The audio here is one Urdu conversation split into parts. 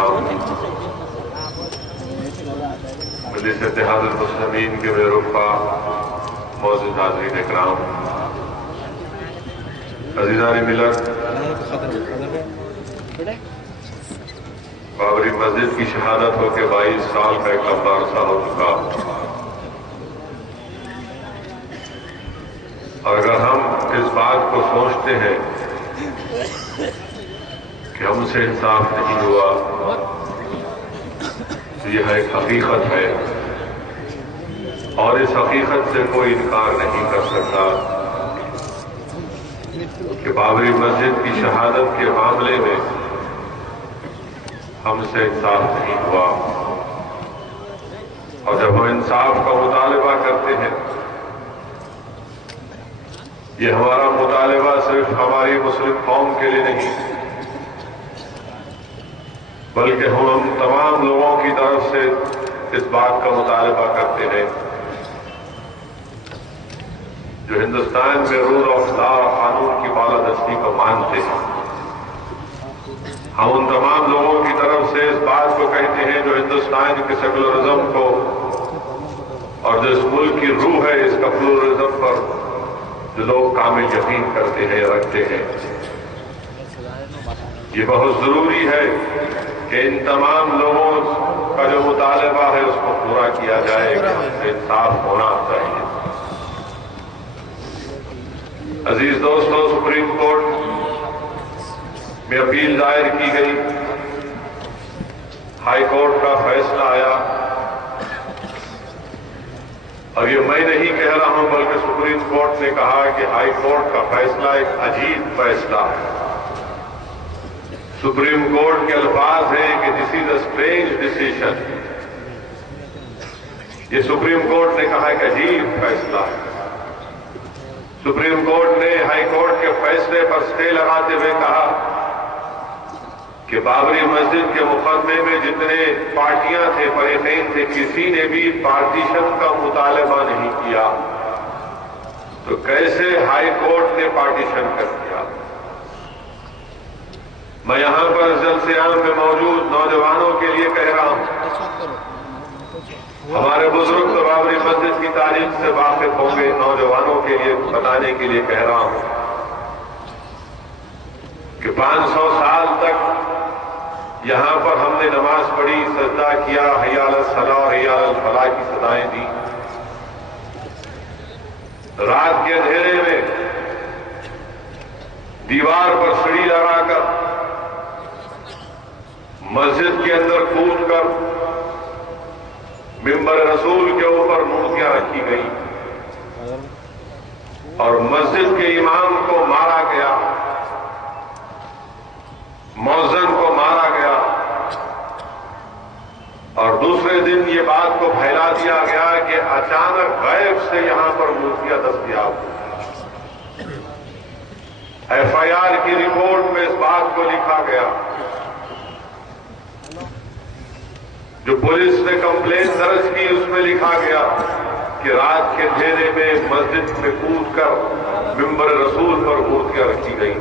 اکرام، مجلس اتحاد المسلمین کے بے رخا معزز حاضرین اکرام، عزیزان ملت، بابری مسجد کی شہادت ہو کے 22 سال کا ایک لمبا عرصہ ہو چکا، اور اگر ہم اس بات کو سوچتے ہیں کہ ہم سے انصاف نہیں ہوا، تو یہ ایک حقیقت ہے اور اس حقیقت سے کوئی انکار نہیں کر سکتا کہ بابری مسجد کی شہادت کے معاملے میں ہم سے انصاف نہیں ہوا، اور جب ہم انصاف کا مطالبہ کرتے ہیں، یہ ہمارا مطالبہ صرف ہماری مسلم قوم کے لیے نہیں بلکہ ہم تمام لوگوں کی طرف سے اس بات کا مطالبہ کرتے ہیں جو ہندوستان میں رول آف لا، قانون کی بالادستی کو مانتے ہیں۔ ہم ان تمام لوگوں کی طرف سے اس بات کو کہتے ہیں جو ہندوستان کے سیکولرزم کو اور جو اس ملک کی روح ہے اس کا پلورلزم پر جو لوگ کامل یقین کرتے ہیں یا رکھتے ہیں، یہ بہت ضروری ہے کہ ان تمام لوگوں کا جو مطالبہ ہے اس کو پورا کیا جائے کہ ہم سے انصاف ہونا چاہیے۔ عزیز دوستو، سپریم کورٹ میں اپیل دائر کی گئی، ہائی کورٹ کا فیصلہ آیا، اور یہ میں نہیں کہہ رہا ہوں بلکہ سپریم کورٹ نے کہا کہ ہائی کورٹ کا فیصلہ ایک عجیب فیصلہ ہے۔ سپریم کورٹ کے الفاظ ہیں کہ دس از اے اسٹرینج ڈیسیژن۔ یہ سپریم کورٹ نے کہا ایک عجیب فیصلہ ہے۔ سپریم کورٹ نے ہائی کورٹ کے فیصلے پر اسٹے لگاتے ہوئے کہا کہ بابری مسجد کے مقدمے میں جتنے پارٹیاں تھے، فریقین تھے، کسی نے بھی پارٹیشن کا مطالبہ نہیں کیا، تو کیسے ہائی کورٹ نے پارٹیشن کر دیا؟ میں یہاں پر جلسے عام میں موجود نوجوانوں کے لیے کہہ رہا ہوں، ہمارے بزرگ تو بابری مسجد کی تاریخ سے واقف ہوں گے، نوجوانوں کے لیے بتانے کے لیے کہہ رہا ہوں کہ 500 سال تک یہاں پر ہم نے نماز پڑھی، سجدہ کیا، حی علی الصلاۃ اور حی علی الفلاح کی صدائیں دی۔ رات کے اندھیرے میں دیوار پر سیڑھی لگا کر مسجد کے اندر کود کر ممبر رسول کے اوپر مورتیاں رکھی گئی اور مسجد کے امام کو مارا گیا، مؤذن کو مارا گیا، اور دوسرے دن یہ بات کو پھیلا دیا گیا کہ اچانک غیب سے یہاں پر مورتیاں دستیاب ہوئی۔ ایف آئی آر کی رپورٹ میں اس بات کو لکھا گیا، جو پولیس نے کمپلین درج کی اس میں لکھا گیا کہ رات کے اندھیرے میں مسجد میں کود کر ممبر رسول پر مورتیاں رکھی گئی،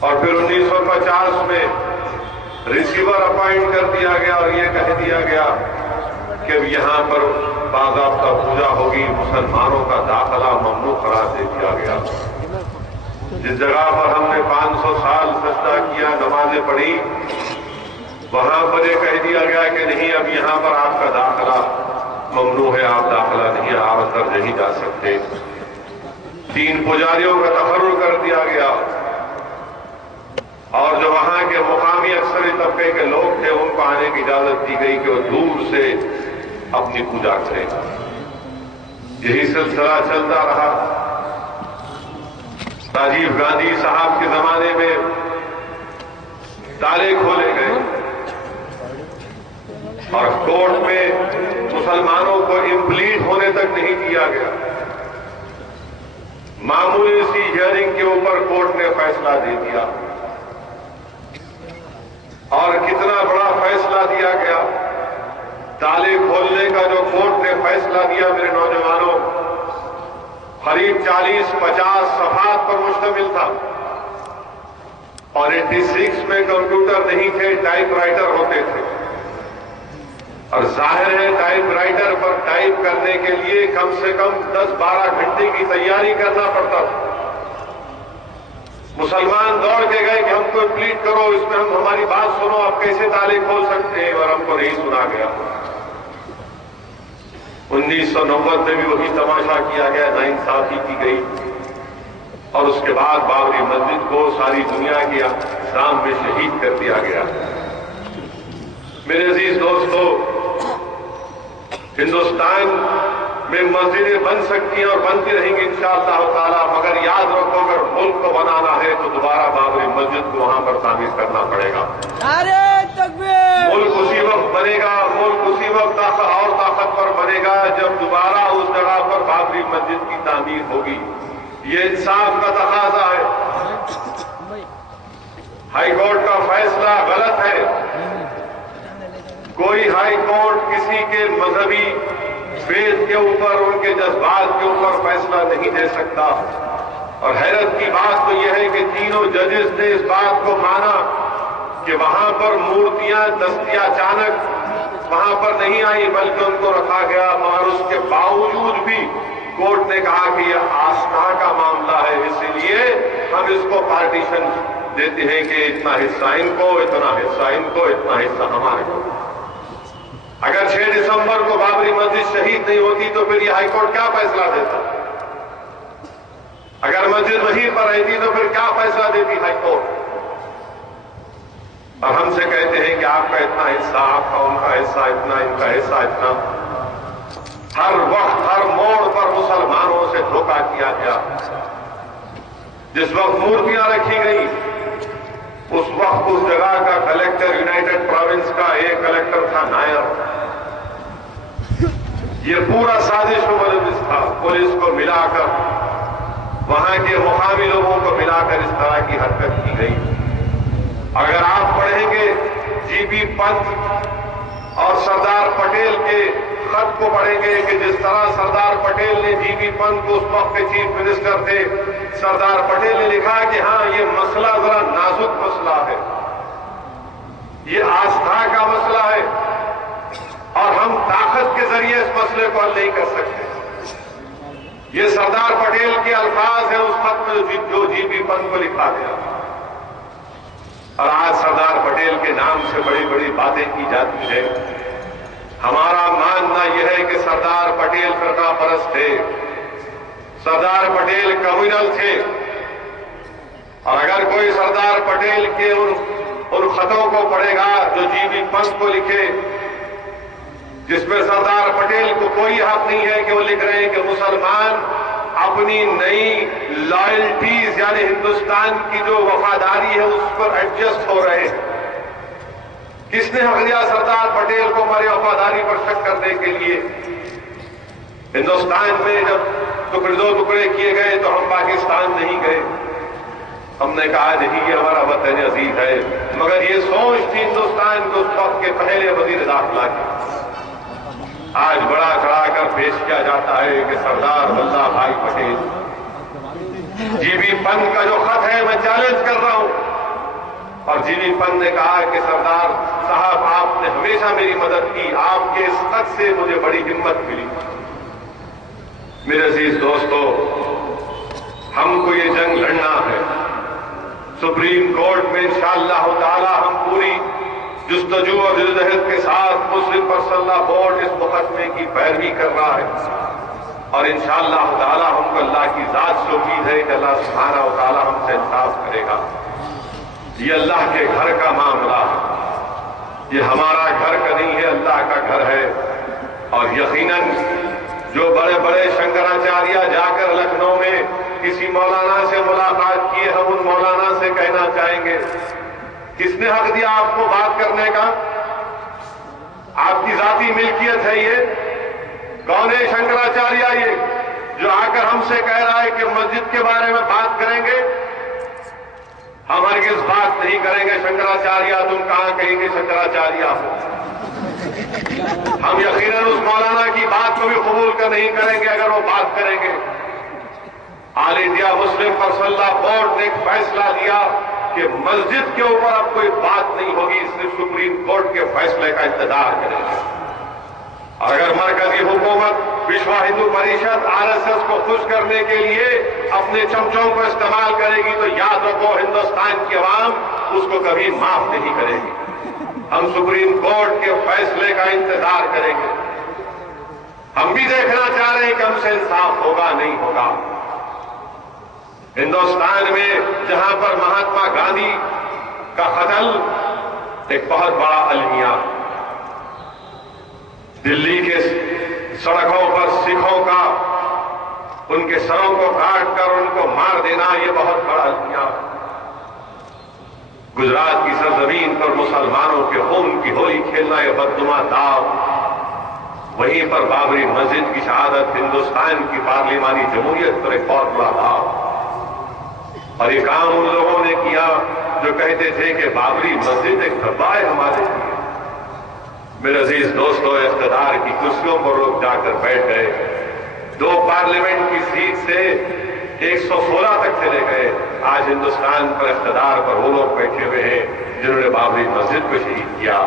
اور پھر 1950 میں ریسیور اپائنٹ کر دیا گیا اور یہ کہہ دیا گیا کہ یہاں پر باضابطہ پوجا ہوگی، مسلمانوں کا داخلہ ممنوع قرار دے دیا گیا۔ جس جگہ پر ہم نے 500 سال سجدہ کیا، نمازیں پڑھی، وہاں پر یہ کہہ دیا گیا کہ نہیں، اب یہاں پر آپ کا داخلہ ممنوع ہے، آپ داخلہ نہیں، آپ اندر نہیں جا سکتے۔ 3 پجاریوں کا تقرر کر دیا گیا، اور جو وہاں کے مقامی اکثری طبقے کے لوگ تھے ان کو آنے کی اجازت دی گئی کہ وہ دور سے اپنی پوجا کریں۔ یہی سلسلہ چلتا رہا۔ راجیو گاندھی صاحب کے زمانے میں تالے کھولے گئے اور کورٹ میں مسلمانوں کو امپلیٹ ہونے تک نہیں دیا گیا۔ معمولی سی ہیئرنگ کے اوپر کورٹ نے فیصلہ دے دیا، اور کتنا بڑا فیصلہ دیا گیا۔ تالے کھولنے کا جو کورٹ نے فیصلہ دیا میرے نوجوانوں، قریب 40-50 صفحات پر مشتمل تھا۔ اور 86 میں کمپیوٹر نہیں تھے، ٹائپ رائٹر ہوتے تھے، اور ظاہر ہے ٹائپ رائٹر پر ٹائپ کرنے کے لیے کم سے کم 10-12 گھنٹے کی تیاری کرنا پڑتا تھا۔ مسلمان دوڑ کے گئے کہ ہم کو پلیٹ کرو، اس میں ہماری بات سنو، آپ کیسے تالے کھول سکتے ہیں، اور ہم کو نہیں سنا گیا۔ 1990 میں بھی وہی تماشا کیا گیا، ناانصافی کی گئی، اور اس کے بعد بابری مسجد کو ساری دنیا کے اسلام میں شہید کر دیا گیا۔ میرے عزیز دوستو، ہندوستان میں مسجدیں بن سکتی ہیں اور بنتی رہیں گی انشاءاللہ تعالی، مگر یاد رکھو اگر ملک کو بنانا ہے تو دوبارہ بابری مسجد کو وہاں پر تعمیر کرنا پڑے گا۔ نعرہ تکبیر! ملک اسی وقت بنے گا، ملک اسی وقت اور طاقتور بنے گا جب دوبارہ اس جگہ پر بابری مسجد کی تعمیر ہوگی۔ یہ انصاف کا تقاضا ہے۔ ہائی کورٹ کا فیصلہ غلط ہے۔ کوئی ہائی کورٹ کسی کے مذہبی فیض کے اوپر، ان کے جذبات کے اوپر فیصلہ نہیں دے سکتا۔ اور حیرت کی بات تو یہ ہے کہ تینوں ججز نے اس بات کو مانا کہ وہاں پر مورتیاں دستیاں اچانک وہاں پر نہیں آئی، بلکہ ان کو رکھا گیا، مگر اس کے باوجود بھی کورٹ نے کہا کہ یہ آستھا کا معاملہ ہے، اس لیے ہم اس کو پارٹیشن دیتے ہیں کہ اتنا حصہ ان کو، اتنا حصہ ان کو، اتنا حصہ ہمارے کو۔ اگر 6 دسمبر کو بابری مسجد شہید نہیں ہوتی تو پھر یہ ہائی کورٹ کیا فیصلہ دیتا؟ اگر مسجد وہیں پر رہتی تو پھر کیا فیصلہ دیتی ہائی کورٹ؟ اور ہم سے کہتے ہیں کہ آپ کا اتنا حصہ، آپ کا ان کا حصہ اتنا، ان کا حصہ اتنا۔ ہر وقت ہر موڑ پر مسلمانوں سے دھوکہ کیا گیا۔ جس وقت مورتیاں رکھی گئی اس وقت اس جگہ کا کلیکٹر یونائٹڈ پروونس کا ایک کلیکٹر تھا نائر۔ یہ پورا سازش و بندوبست تھا، پولیس کو ملا کر، وہاں کے مقامی لوگوں کو ملا کر اس طرح کی حرکت کی گئی۔ اگر آپ پڑھیں گے جی بی پنت اور سردار پٹیل کے خط کو پڑھیں گے کہ جس طرح سردار پٹیل نے جی بی پنت کو، اس وقت کے چیف منسٹر تھے، سردار پٹیل نے لکھا کہ ہاں یہ مسئلہ ذرا نازک مسئلہ ہے، یہ آستھا کا مسئلہ ہے، اور ہم طاقت کے ذریعے اس مسئلے کو حل نہیں کر سکتے۔ یہ سردار پٹیل کے الفاظ ہیں اس خط میں جو جی بی پنت کو لکھا گیا۔ اور آج سردار پٹیل کے نام سے بڑی بڑی باتیں کی جاتی ہیں۔ ہمارا ماننا یہ ہے کہ سردار پٹیل فرقہ پرست تھے، سردار پٹیل کمیونل تھے، اور اگر کوئی سردار پٹیل کے ان خطوں کو پڑھے گا جو جی بی پنت کو لکھے، جس میں سردار پٹیل کو کوئی حق نہیں ہے کہ وہ لکھ رہے ہیں کہ مسلمان اپنی نئی لائلٹیز یعنی ہندوستان کی جو وفاداری ہے اس پر ایڈجسٹ ہو رہے ہیں۔ کس نے حق دیا سردار پٹیل کو ہماری وفاداری پر شک کرنے کے لیے؟ ہندوستان میں جب دو ٹکڑے کیے گئے تو ہم پاکستان نہیں گئے، ہم نے کہا نہیں یہ ہمارا وطن عزیز ہے، مگر یہ سوچ تھی ہندوستان کے اس وقت کے پہلے وزیر داخلہ کی۔ آج بڑا کھڑا کر پیش کیا جاتا ہے کہ سردار ولبھ بھائی پٹیل، جی بی پنت کا جو خط ہے میں چیلنج کر رہا ہوں، اور جی بی پنت نے کہا کہ سردار صاحب آپ نے ہمیشہ میری مدد کی، آپ کے اس خط سے مجھے بڑی ہمت ملی۔ میرے عزیز دوستو، ہم کو یہ جنگ لڑنا ہے۔ سپریم کورٹ میں انشاءاللہ تعالی ہم پوری جستجو اور جدوجہد کے ساتھ مسلم پرسنل لا بورڈ اس مقدمے کی پیروی کر رہا ہے، اور انشاءاللہ تعالی ہم کو اللہ کی ذات سے امید ہے کہ اللہ سبحانہ و تعالی ہم سے انصاف کرے گا۔ یہ اللہ کے گھر کا معاملہ ہے، یہ ہمارا گھر کا نہیں ہے، اللہ کا گھر ہے۔ اور یقیناً جو بڑے بڑے شنکراچاریہ جا کر لکھنؤ میں کسی مولانا سے ملاقات کیے، ہم ان مولانا سے کہنا چاہیں گے کس نے حق دیا آپ کو بات کرنے کا؟ آپ کی ذاتی ملکیت ہے یہ؟ کون ہے شنکراچاریہ یہ جو آ کر ہم سے کہہ رہا ہے کہ مسجد کے بارے میں بات کریں گے؟ ہم ہرگز بات نہیں کریں گے شنکراچاریہ، تم کہاں کہیں گے شنکراچاریہ ہو؟ ہم یقیناً اس مولانا کی بات کو بھی قبول کر نہیں کریں گے اگر وہ بات کریں گے۔ آل انڈیا مسلم پرسنل لا بورڈ نے ایک فیصلہ لیا کہ مسجد کے اوپر اب کوئی بات نہیں ہوگی، صرف سپریم کورٹ کے فیصلے کا انتظار کریں گے۔ اور اگر مرکزی حکومت وشو ہندو پریشد RSS کو خوش کرنے کے لیے اپنے چمچوں کو استعمال کرے گی تو یاد رکھو ہندوستان کی عوام اس کو کبھی معاف نہیں کرے گی۔ ہم سپریم کورٹ کے فیصلے کا انتظار کریں گے۔ ہم بھی دیکھنا چاہ رہے ہیں کہ ہم سے انصاف ہوگا نہیں ہوگا۔ ہندوستان میں جہاں پر مہاتما گاندھی کا قتل ایک بہت بڑا المیہ، دلی کے سڑکوں پر سکھوں کا ان کے سروں کو کاٹ کر ان کو مار دینا یہ بہت بڑا المیہ، گجرات کی سرزمین پر مسلمانوں کے خون کی ہولی کھیلنا یہ بدنما داغ، وہیں پر بابری مسجد کی شہادت ہندوستان کی پارلیمانی جمہوریت پر ایک بہت بڑا داغ۔ اور یہ کام ان لوگوں نے کیا جو کہتے تھے کہ بابری مسجد ایک دھبا ہے ہمارے لیے۔ میرے عزیز دوستوں، اقتدار کی کرسیوں پر لوگ جا کر بیٹھ گئے، 2 پارلیمنٹ کی سیٹ سے 116 تک چلے گئے۔ آج ہندوستان پر اقتدار پر وہ لوگ بیٹھے ہوئے ہیں جنہوں نے بابری مسجد کو شہید کیا۔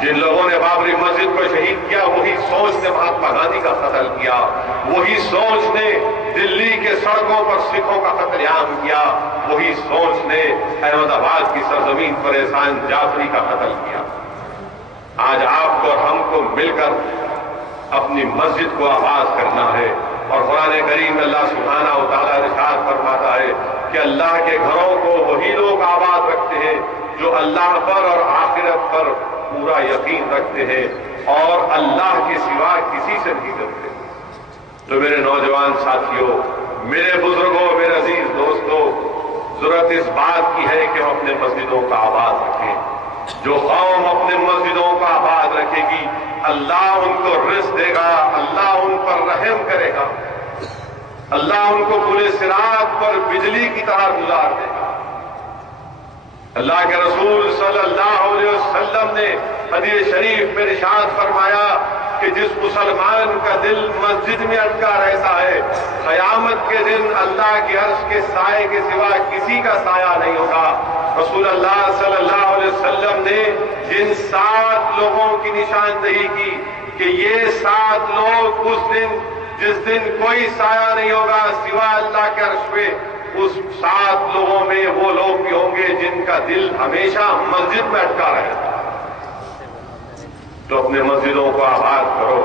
جن لوگوں نے بابری مسجد کو شہید کیا وہی سوچ نے مہاتما گاندھی کا قتل کیا، وہی سوچ نے دلی کے سڑکوں پر سکھوں کا قتل عام کیا، وہی سوچ نے احمد آباد کی سرزمین پر احسان جعفری کا قتل کیا۔ آج آپ کو اور ہم کو مل کر اپنی مسجد کو آباد کرنا ہے، اور قرآن کریم میں اللہ سبحانہ و تعالیٰ ارشاد فرماتا ہے کہ اللہ کے گھروں کو وہی لوگ آباد رکھتے ہیں جو اللہ پر اور آخرت پر پورا یقین رکھتے ہیں اور اللہ کے سوا کسی سے نہیں ڈرتے۔ تو میرے نوجوان ساتھیوں، میرے بزرگوں، میرے عزیز دوستوں، ضرورت اس بات کی ہے کہ ہم اپنے مسجدوں کا آباد رکھیں۔ جو قوم اپنے مسجدوں کا آباد رکھے گی اللہ ان کو رزق دے گا، اللہ ان پر رحم کرے گا، اللہ ان کو پورے صراط پر بجلی کی طرح گزار دے گا۔ اللہ کے رسول صلی اللہ علیہ وسلم نے حدیث شریف میں ارشاد فرمایا کہ جس مسلمان کا دل مسجد میں اٹکا رہتا ہے قیامت کے دن اللہ کے عرش کے سائے کے سوا کسی کا سایہ نہیں ہوگا۔ رسول اللہ صلی اللہ علیہ وسلم نے جن 7 لوگوں کی نشاندہی کی کہ یہ 7 لوگ اس دن جس دن کوئی سایہ نہیں ہوگا سوا اللہ کے عرش پہ، اس 7 لوگوں میں وہ لوگ بھی ہوں گے جن کا دل ہمیشہ مسجد میں اٹکا رہے گا۔ تو اپنے مسجدوں کو آباد کرو۔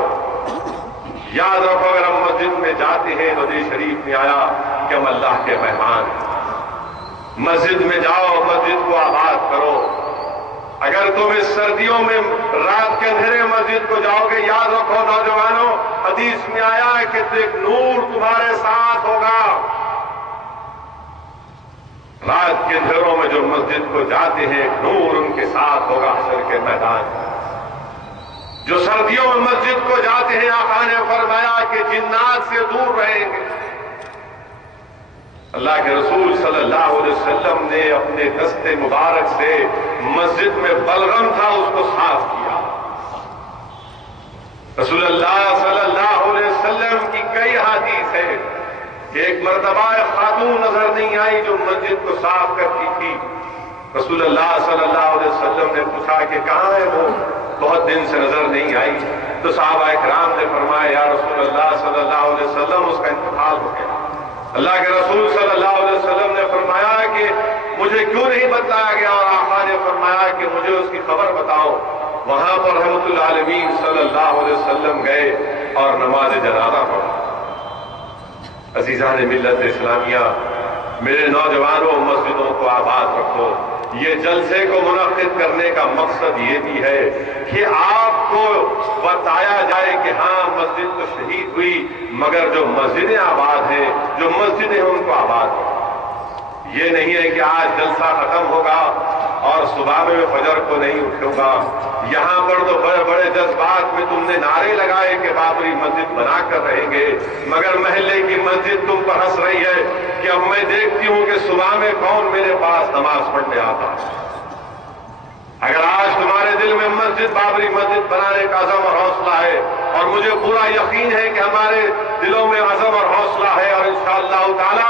یاد رکھو اگر ہم مسجد میں جاتے ہیں تو حدیث شریف میں آیا کہ ہم اللہ کے مہمان ہیں۔ مسجد میں جاؤ، مسجد کو آباد کرو۔ اگر تم اس سردیوں میں رات کے اندھیرے مسجد کو جاؤ گے، یاد رکھو نوجوانوں، حدیث میں آیا ہے کہ ایک نور تمہارے ساتھ ہوگا۔ رات کے اندھیروں میں جو مسجد کو جاتے ہیں ایک نور ان کے ساتھ ہوگا حشر کے میدان۔ جو سردیوں میں مسجد کو جاتے ہیں آقا نے فرمایا کہ جنات سے دور رہیں گے۔ اللہ کے رسول صلی اللہ علیہ وسلم نے اپنے دست مبارک سے مسجد میں بلغم تھا اس کو صاف کیا۔ رسول اللہ صلی اللہ علیہ وسلم کی کئی حدیث ہے کہ ایک مرتبہ خاتون نظر نہیں آئی جو مسجد کو صاف کرتی تھی۔ رسول اللہ صلی اللہ علیہ وسلم نے پوچھا کہ کہاں ہے وہ، بہت دن سے نظر نہیں آئی۔ تو صحابہ کرام نے فرمایا یا رسول اللہ صلی اللہ علیہ وسلم اس کا انتقال ہو گیا۔ اللہ کے رسول صلی اللہ علیہ وسلم نے فرمایا کہ مجھے کیوں نہیں بتلایا گیا، اور آقا نے فرمایا کہ مجھے اس کی خبر بتاؤ۔ وہاں پر رحمت العالمین صلی اللہ علیہ وسلم گئے اور نماز جنازہ پڑھا۔ عزیزان ملت اسلامیہ، میرے نوجوانوں، مسجدوں کو آباد رکھو۔ یہ جلسے کو منعقد کرنے کا مقصد یہ بھی ہے کہ آپ کو بتایا جائے کہ ہاں مسجد تو شہید ہوئی مگر جو مسجدیں آباد ہیں، جو مسجدیں ہیں ان کو آباد کرو۔ یہ نہیں ہے کہ آج جلسہ ختم ہوگا اور صبح میں فجر کو نہیں اٹھوں گا۔ یہاں پر تو بڑے بڑے جذبات میں تم نے نعرے لگائے کہ بابری مسجد بنا کر رہیں گے، مگر محلے کی مسجد تم پر ہنس رہی ہے کہ اب میں دیکھتی ہوں کہ صبح میں کون میرے پاس نماز پڑھنے آتا۔ اگر آج تمہارے دل میں مسجد بابری مسجد بنانے کا عزم اور حوصلہ ہے، اور مجھے پورا یقین ہے کہ ہمارے دلوں میں عزم اور حوصلہ ہے، اور انشاءاللہ تعالی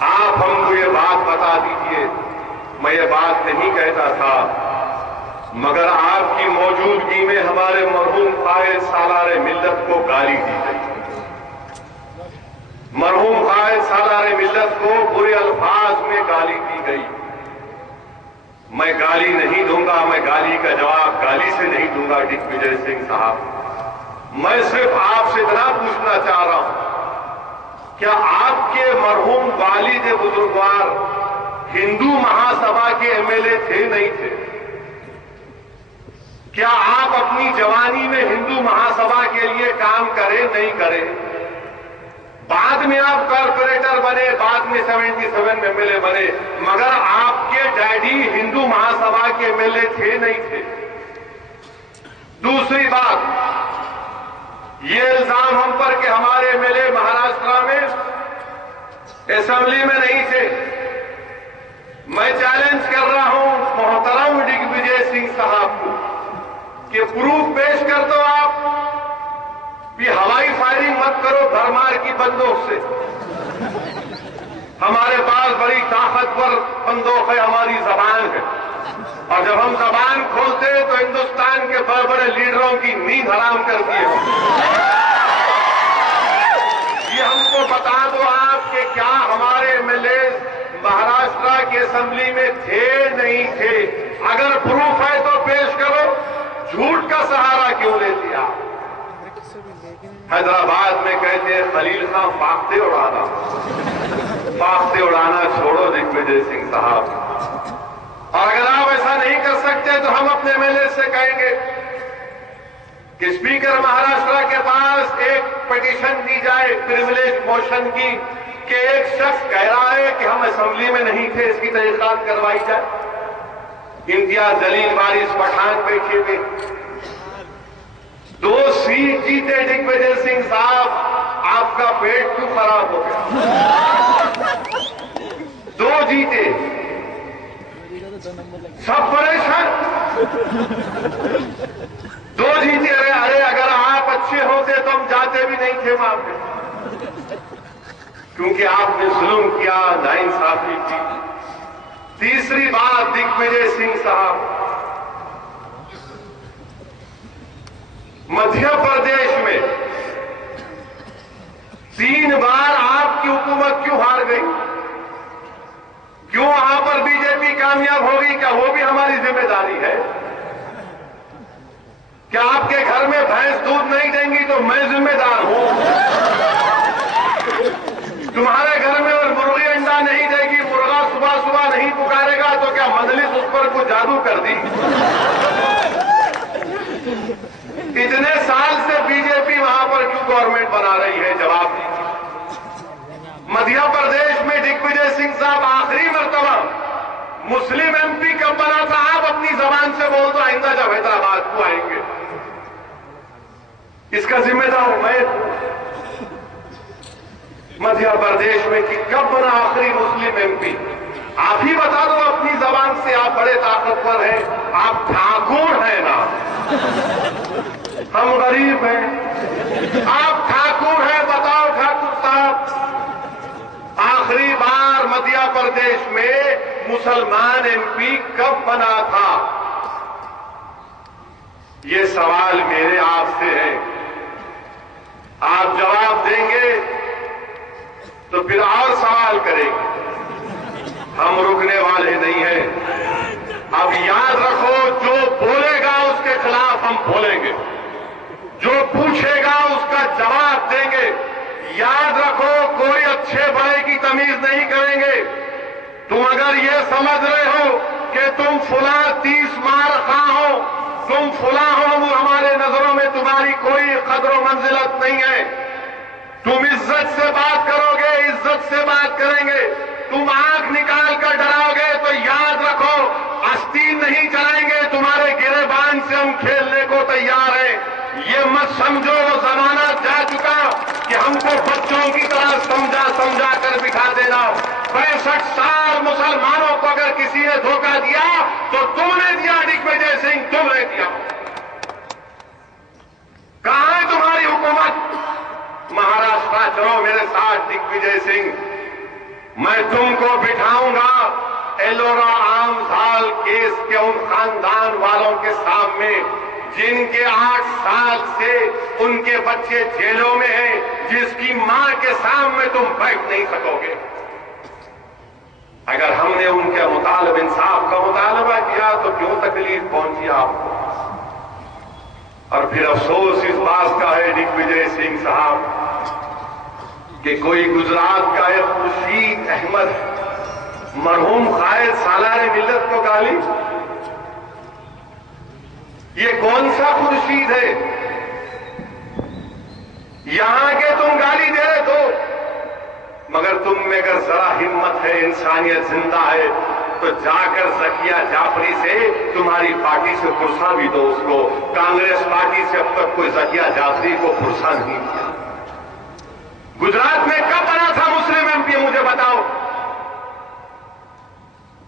آپ ہم کو یہ بات بتا دیجئے، میں یہ بات نہیں کہتا تھا، مگر آپ کی موجودگی میں ہمارے مرحوم قائد سالار ملت کو گالی دی گئی، مرحوم قائد سالار ملت کو برے الفاظ میں گالی دی گئی۔ میں گالی نہیں دوں گا، میں گالی کا جواب گالی سے نہیں دوں گا دگ وجے سنگھ صاحب، میں صرف آپ سے اتنا پوچھنا چاہ رہا ہوں، کیا آپ کے مرحوم والد بزرگوار ہندو مہا سبھا کے ایم ایل اے تھے نہیں تھے؟ کیا آپ اپنی جوانی میں ہندو مہا سبھا کے لیے کام کرے نہیں کرے؟ بعد میں آپ کارپوریٹر بنے، بعد میں 77 میں ایم ایل اے بنے، مگر آپ کے ڈیڈی ہندو مہا سبھا کے ایم ایل اے تھے نہیں تھے؟ دوسری بات، یہ الزام ہم پر کہ ہمارے ایم ایل اے مہاراشٹر میں اسمبلی میں نہیں تھے، میں چیلنج کر رہا ہوں محترم دگ وجے سنگھ صاحب کو کہ پروف پیش کر دو آپ بھی ہوائی فائرنگ مت کرو بھرمار کی بندوق سے، ہمارے پاس بڑی طاقتور بندوق ہے، ہماری زبان ہے، اور جب ہم زبان کھولتے تو ہندوستان کے بڑے بڑے لیڈروں کی نیند حرام کرتی ہے۔ یہ ہم کو بتا دو آپ کہ کیا ہمارے ایم ایل اے مہاراشٹر کی اسمبلی میں تھے نہیں تھے؟ اگر پروف ہے تو پیش کرو، جھوٹ کا سہارا کیوں لیتے آپ؟ حیدرآباد میں کہتے ہیں خلیل خان فاختے اڑانا، فاختے اڑانا چھوڑو دگ وجے سنگھ صاحب، اور اگر آپ ایسا نہیں کر سکتے تو ہم اپنے ایم ایل اے سے کہیں گے کہ اسپیکر مہاراشٹر کے پاس ایک پٹیشن دی جائے پریویلیج موشن کی کہ ایک شخص کہہ رہا ہے کہ ہم اسمبلی میں نہیں تھے، اس کی تحقیقات کروائی جائے۔ امتیاز جلیل وارث پٹھان بیٹھے ہوئے، 2 سیٹ جیتے دگ وجے سنگھ صاحب، آپ کا پیٹ کیوں خراب ہو گیا؟ 2 جیتے، سب پریشان، 2 جیتے، ارے اگر آپ اچھے ہوتے تو ہم جاتے بھی نہیں تھے وہاں پہ، کیونکہ آپ نے ظلم کیا، ناانصافی کی۔ تیسری بات دگ وجے سنگھ صاحب، مدھیہ پردیش میں 3 بار آپ کی حکومت کیوں ہار گئی؟ کیوں وہاں پر بی جے پی کامیاب ہوگی؟ کیا وہ بھی ہماری ذمہ داری ہے؟ کیا آپ کے گھر میں بھینس دودھ نہیں دیں گی تو میں ذمہ دار ہوں؟ تمہارے گھر میں اور مرغی انڈا نہیں دے گی، مرغا صبح صبح نہیں پکارے گا تو کیا مجلس اس پر کچھ جادو کر دی؟ اتنے سال سے بی جے پی وہاں پر کیوں گورنمنٹ بنا رہی ہے؟ جواب دیجیے۔ مدھیہ پردیش میں دگ وجے سنگھ صاحب آخری مرتبہ مسلم ایم پی کب بنا تھا؟ آپ اپنی زبان سے بول دو، آئندہ جب حیدرآباد کو آئیں گے اس کا ذمہ دار میں ہوں۔ مدھیہ پردیش میں کہ کب بنا آخری مسلم ایم پی؟ آپ ہی بتا دو اپنی زبان سے، آپ بڑے طاقتور ہیں، آپ ٹھاکر ہیں نا، ہم غریب ہیں، آپ ٹھاکر ہیں، بتاؤ ٹھاکر صاحب آخری بار مدھیہ پردیش میں مسلمان ایم پی کب بنا تھا؟ یہ سوال میرے آپ سے ہے، آپ جواب دیں گے تو پھر اور سوال کریں گے، ہم رکنے والے نہیں ہیں۔ اب یاد رکھو، جو بولے گا اس کے خلاف ہم بولیں گے، جو پوچھے گا اس کا جواب دیں گے۔ یاد رکھو، کوئی اچھے برے کی تمیز نہیں کریں گے۔ تم اگر یہ سمجھ رہے ہو کہ تم فلاں 30 مار خواہ ہو، تم فلاں ہو، وہ ہمارے نظروں میں تمہاری کوئی قدر و منزلت نہیں ہے۔ تم عزت سے بات کرو گے، عزت سے بات کریں گے۔ تم آنکھ نکال کر ڈراؤ گے تو یاد رکھو، آستین نہیں چلائیں گے، تمہارے گریبان سے ہم کھیلنے کو تیار ہیں۔ یہ مت سمجھو وہ زمانہ جا چکا کہ ہم کو بچوں کی طرح سمجھا کر بٹھا دینا۔ 65 سال مسلمانوں کو اگر کسی نے دھوکہ دیا تو تم نے دیا دگ وجے سنگھ، تم نے دیا۔ کہاں ہے تمہاری حکومت؟ مہاراشٹر چلو میرے ساتھ دگ وجے سنگھ، میں تم کو بٹھاؤں گا ایلورا عام سال کیس کے ان خاندان والوں کے سامنے جن کے 8 سال سے ان کے بچے جیلوں میں ہیں، جس کی ماں کے سامنے تم بیٹھ نہیں سکو گے۔ اگر ہم نے ان کے مطالبہ انصاف کا مطالبہ کیا تو کیوں تکلیف پہنچی آپ کو؟ اور پھر افسوس اس بات کا ہے دگ وجے سنگھ صاحب کہ کوئی گجرات کا ایک خورشید احمد مرحوم قائد سالار ملت کو گالی، یہ کون سا خورشید ہے؟ یہاں کے تم گالی دے رہے تو، مگر تم میں اگر ذرا ہمت ہے، انسانیت زندہ ہے تو جا کر ذکیہ جعفری سے تمہاری پارٹی سے پرسہ بھی دو اس کو۔ کانگریس پارٹی سے اب تک کوئی ذکیہ جعفری کو پرسہ نہیں کیا۔ گجرات میں کب بنا تھا مسلم ایم پی؟ مجھے بتاؤ،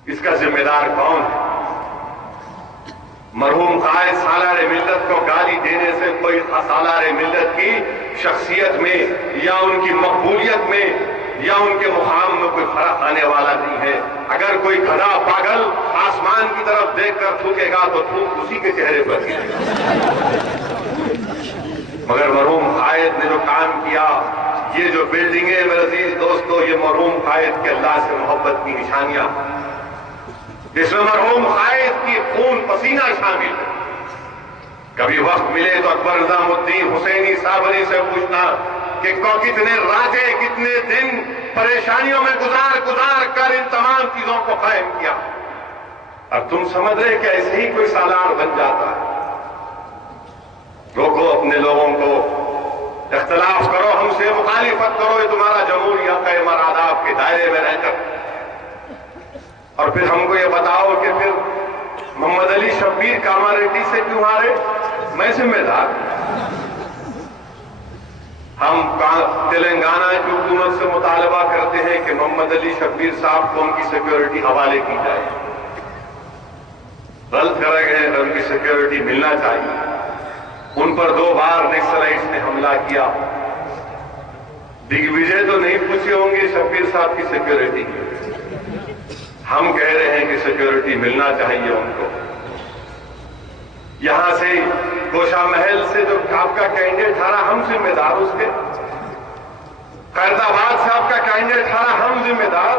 اس کا ذمہ دار کون ہے؟ مرحوم قائد سالار ملت کو گالی دینے سے کوئی سالار ملت کی شخصیت میں یا ان کی مقبولیت میں یا ان کے مقام میں کوئی فرق آنے والا نہیں ہے۔ اگر کوئی گدھا پاگل آسمان کی طرف دیکھ کر تھوکے گا تو تھوک اسی کے چہرے پر گرے گا۔ مگر مرحوم قائد نے جو کام کیا، یہ جو بلڈنگیں میرے عزیز دوستو، یہ مرحوم قائد کے اللہ سے محبت کی نشانیاں، جس میں مرحوم قائد کی خون پسینہ شامل ہے۔ کبھی وقت ملے تو اکبر نظام الدین حسینی صابری سے پوچھنا کہ کتنے راجے کتنے دن پریشانیوں میں گزار کر ان تمام چیزوں کو قائم کیا، اب تم سمجھ رہے کہ ایسے ہی کوئی سالار بن جاتا ہے؟ روکو اپنے لوگوں کو، اختلاف کرو، ہم سے مخالفت کرو، یہ تمہارا جمہوری حق ہے، مراداب کے دائرے میں رہ کر۔ اور پھر ہم کو یہ بتاؤ کہ پھر محمد علی شبیر کاماریڈی سے کیوں ہارے؟ میں ذمہ دار۔ ہم تلنگانہ کی حکومت سے مطالبہ کرتے ہیں کہ محمد علی شبیر صاحب کو ان کی سیکیورٹی حوالے کی جائے، غلط کرے گئے، ان کی سیکیورٹی ملنا چاہیے۔ ان پر 2 بار نکسلائٹس نے حملہ کیا، دگ وجے تو نہیں پوچھے ہوں گے شبیر صاحب کی سیکیورٹی، ہم کہہ رہے ہیں کہ سیکیورٹی ملنا چاہیے ان کو۔ یہاں سے گوشا محل سے جو آپ کا کینڈیڈیٹ ہارا، ہم ذمہ دار اس کے۔ خیرت آباد سے آپ کا کینڈیڈیٹ ہارا، ہم ذمہ دار۔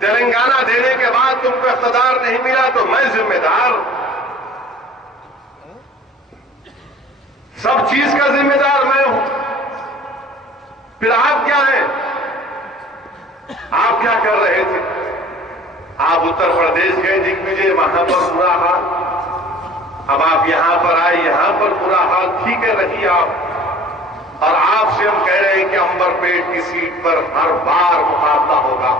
تلنگانہ دینے کے بعد تم کو اقتدار نہیں ملا تو میں ذمہ دار۔ سب چیز کا ذمہ دار میں ہوں۔ پھر آپ کیا ہیں؟ آپ کیا کر رہے تھے؟ آپ اتر پردیش گئے دگ وجے، وہاں پر برا حال، اب آپ یہاں پر آئے، یہاں پر برا حال، ٹھیک ہے رہیے آپ۔ اور آپ سے ہم کہہ رہے ہیں کہ عنبر پیٹ کی سیٹ پر ہر بار مقابلہ ہوگا،